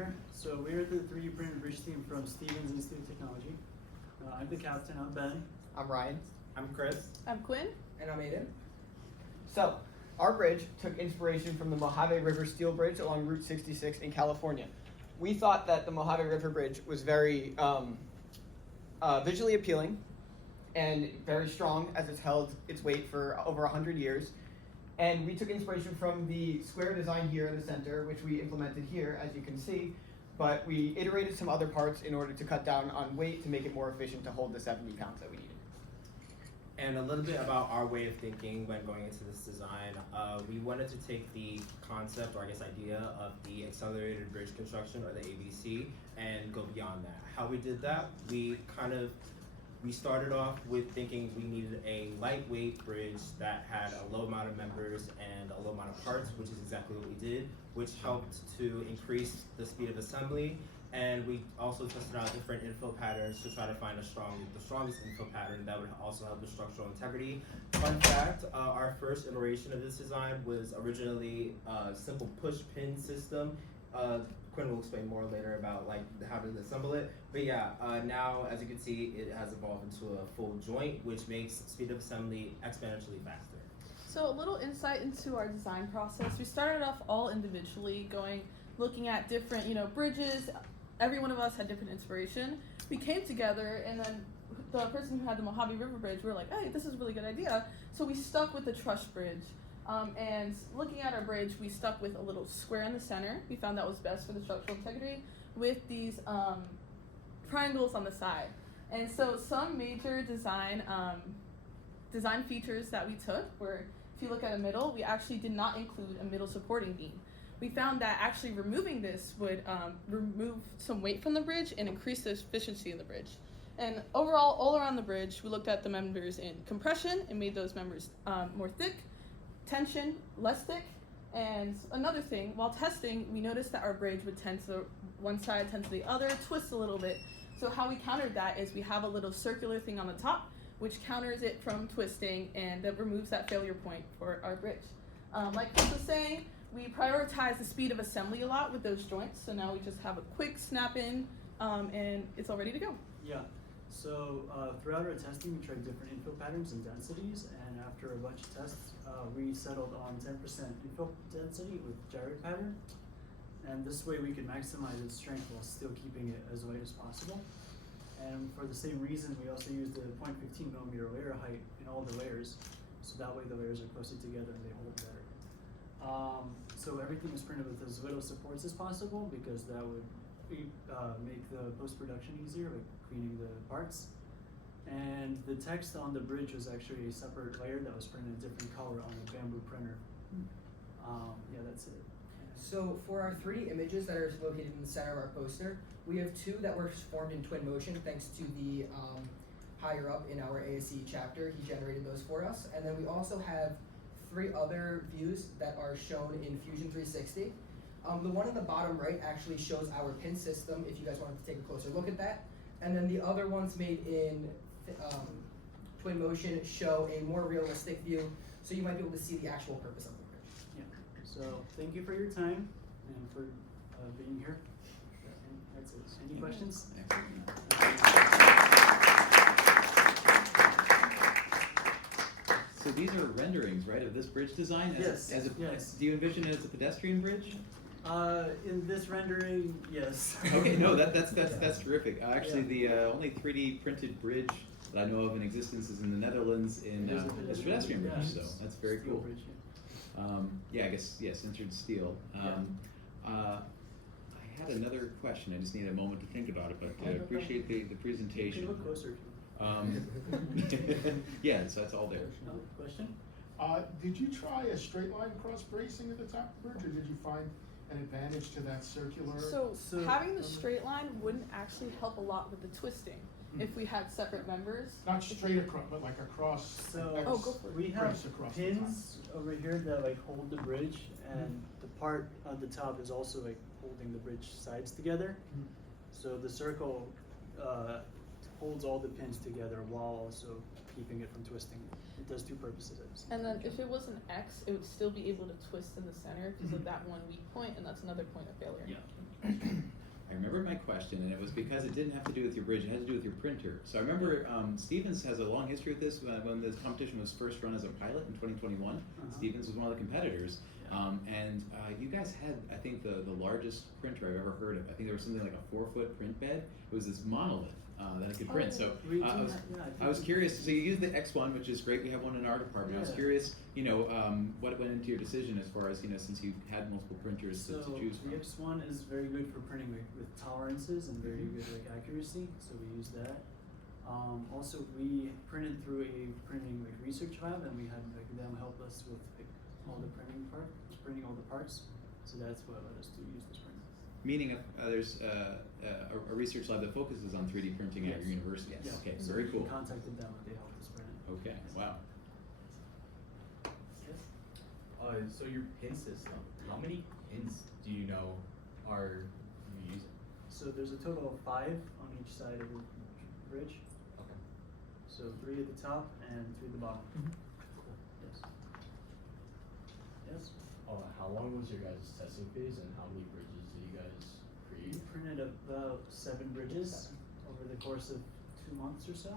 here. So we're the 3D printed bridge team from Stevens Institute of Technology. I'm the captain, I'm Ben. I'm Ryan. I'm Chris. I'm Quinn. And I'm Aiden. So, our bridge took inspiration from the Mojave River Steel Bridge along Route 66 in California. We thought that the Mojave River Bridge was very visually appealing and very strong, as it's held its weight for over 100 years. And we took inspiration from the square design here in the center, which we implemented here, as you can see. But we iterated some other parts in order to cut down on weight to make it more efficient to hold the 70 pounds that we needed. And a little bit about our way of thinking when going into this design. We wanted to take the concept, or I guess idea, of the accelerated bridge construction, or the ABC, and go beyond that. How we did that, we started off with thinking we needed a lightweight bridge that had a low amount of members and a low amount of parts, which is exactly what we did, which helped to increase the speed of assembly. And we also tested out different infill patterns to try to find the strongest infill pattern that would also help with structural integrity. Fun fact, our first iteration of this design was originally a simple push pin system. Quinn will explain more later about how to assemble it. But yeah, now as you can see, it has evolved into a full joint, which makes speed of assembly exponentially faster. So a little insight into our design process. We started off all individually, looking at different, bridges. Every one of us had different inspiration. We came together, and then the person who had the Mojave River Bridge, we were like, hey, this is a really good idea. So we stuck with the truss bridge. And looking at our bridge, we stuck with a little square in the center. We found that was best for the structural integrity, with these triangles on the side. And so some major design features that we took were, if you look at a middle, we actually did not include a middle supporting beam. We found that actually removing this would remove some weight from the bridge and increase the efficiency of the bridge. And overall, all around the bridge, we looked at the members in compression and made those members more thick, tension, less thick. And another thing, while testing, we noticed that our bridge would tend to one side, tend to the other, twist a little bit. So how we countered that is we have a little circular thing on the top, which counters it from twisting, and that removes that failure point for our bridge. Like Chris was saying, we prioritize the speed of assembly a lot with those joints. So now we just have a quick snap in, and it's all ready to go. Yeah, so throughout our testing, we tried different infill patterns and densities, and after a bunch of tests, we settled on 10% infill density with gyroid pattern. And this way we could maximize its strength while still keeping it as light as possible. And for the same reason, we also used a 0.15 millimeter layer height in all the layers, so that way the layers are closer together and they hold better. So everything is printed with as little supports as possible, because that would make the post-production easier, like cleaning the parts. And the text on the bridge was actually a separate layer that was printed a different color on a bamboo printer. Yeah, that's it. So for our 3 images that are located in the center of our poster, we have 2 that were formed in twin motion thanks to the higher up in our ASE chapter. He generated those for us. And then we also have 3 other views that are shown in Fusion 360. The one in the bottom right actually shows our pin system, if you guys wanted to take a closer look at that. And then the other ones made in twin motion show a more realistic view, so you might be able to see the actual purpose of the bridge. Yeah. So thank you for your time and for being here. And that's it. Any questions? So these are renderings, right, of this bridge design? Yes. Yes. Do you envision it as a pedestrian bridge? In this rendering, yes. Okay, no, that's terrific. Actually, the only 3D printed bridge that I know of in existence is in the Netherlands in this pedestrian bridge. So that's very cool. Bridge, yeah, I guess centered steel. I had another question. I just need a moment to think about it, but I appreciate the presentation. You can look closer. Yeah, so that's all there. Question? Did you try a straight line cross bracing at the top of the bridge, or did you find an advantage to that circular? So having the straight line wouldn't actually help a lot with the twisting if we had separate members. Not straight across, but like across. So go for it. we have across pins over here that hold the bridge, and the part on the top is also holding the bridge sides together. So the circle holds all the pins together while also keeping it from twisting. It does 2 purposes. And then if it was an X, it would still be able to twist in the center because of that one weak point, and that's another point of failure. Yeah. question, and it was because it didn't have to do with your bridge, it had to do with your printer. So I remember Stevens has a long history with this. When this competition was first run as a pilot in 2021, Stevens was one of the competitors. And you guys had, I think, the largest printer I've ever heard of. I think there was something like a 4-foot print bed. It was this monolith that it could print. So I was curious. So you used the X1, which is great. We have one in our department. I was curious, what went into your decision as far as, since you had multiple printers to choose from. The X1 is very good for printing with tolerances and very good accuracy. So we use that. Also, we printed through a printing research lab, and we had them help us with all the printing all the parts. So that's what led us to use this printer. Meaning, there's a research lab that focuses on 3D printing at your university. Yes. Okay, So very we cool. contacted them and they helped us print it. Okay, wow. So your pin system, how many pins do you know are you using? So there's a total of 5 on each side of the bridge. Okay. So 3 at the top and 2 at the bottom. Yes. Yes. How long was your guys' testing phase, and how many bridges did you guys We create? printed about 7 bridges over the course of 2 months or so.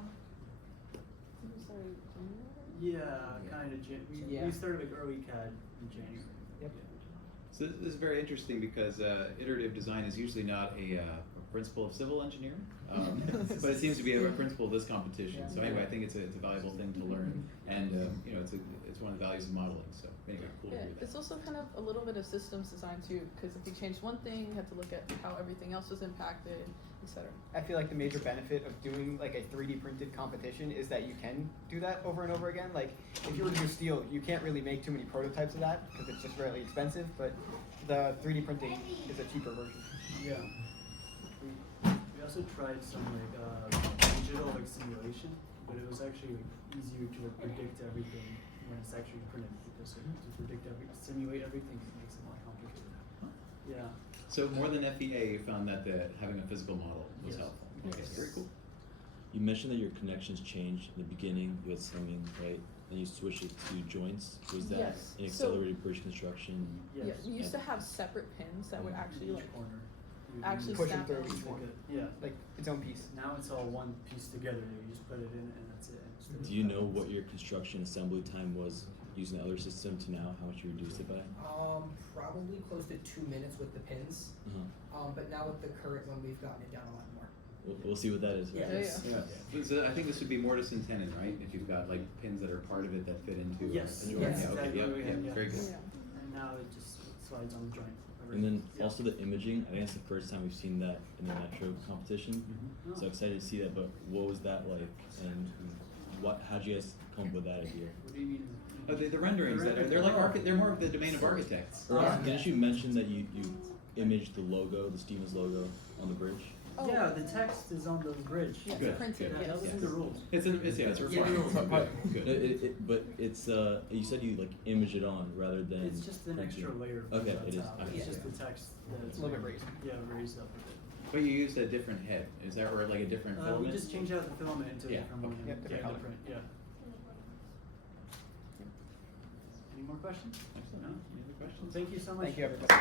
Did we start in January? Yeah, kind of. We started like early CAD in January. Yep. So this is very interesting because iterative design is usually not a principle of civil engineering, but it seems to be a principle of this competition. So anyway, I think it's a valuable thing to learn, and it's one of the values of modeling. So anyway, cool to Yeah, hear that. it's also kind of a little bit of systems design too, because if you change one thing, you have to look at how everything else was impacted, etc. I feel like the major benefit of doing like a 3D printed competition is that you can do that over and over again. Like if you were to do steel, you can't really make too many prototypes of that because it's just really expensive, but the 3D printing is a cheaper version. Yeah. We also tried some digital simulation, but it was actually easier to predict everything when it's actually printed because to simulate everything makes it more complicated. Yeah. So more than FEA, you found that having a physical model was Yes. helpful. Okay, Yes. very cool. You mentioned that your connections changed in the beginning. You had slumbing, right? Then you switched it to joints. Was that Yes. an So- accelerated bridge construction? Yes. Yeah, we used to have separate pins that would actually In like each corner. You actually Push them snap through in. each one. Yeah. Like its own piece. Now it's all one piece together. You just put it in and that's it. Do you know what your construction assembly time was using the other system to now? How much you reduced it by? Probably close to 2 minutes with the pins. But now with the current one, we've gotten it down a lot more. We'll see what that is. Yeah. Right? Yeah. So I think this would be mortise and tenon, right? If you've got like pins that are part of it that fit into Yes. a joint. Yes, Yeah, okay, exactly yep, what we yep, had, yeah. very good. Yeah. And now it just slides on the joint. And then Yeah. also the imaging. I think it's the first time we've seen that in the metro competition. Oh. So excited to see that. But what was that like? And how'd you guys come up with that idea? What do you mean? The renderings that are, they're more of the domain of architects. Didn't you mention that you imaged the logo, the Stevens logo, on the bridge? Oh. Yeah, the text is on the bridge. Yeah, Good, it's printed. good. Yeah, that was Yes. in the rules. It's a requirement. Yeah. Good, No, good. but it's you said you like image it on rather than. It's just an extra printing. layer. of Okay, print on it is. top. Okay. It's just the text that's A little bit raised. Yeah, raised up a bit. But you used a different head, is that, or like a different We filament? just changed out the filament into a Yeah, different one. okay. Yep, different color. Yeah. Any more questions? Excellent. No? Any other questions? Thank you so much. Thank you, everybody.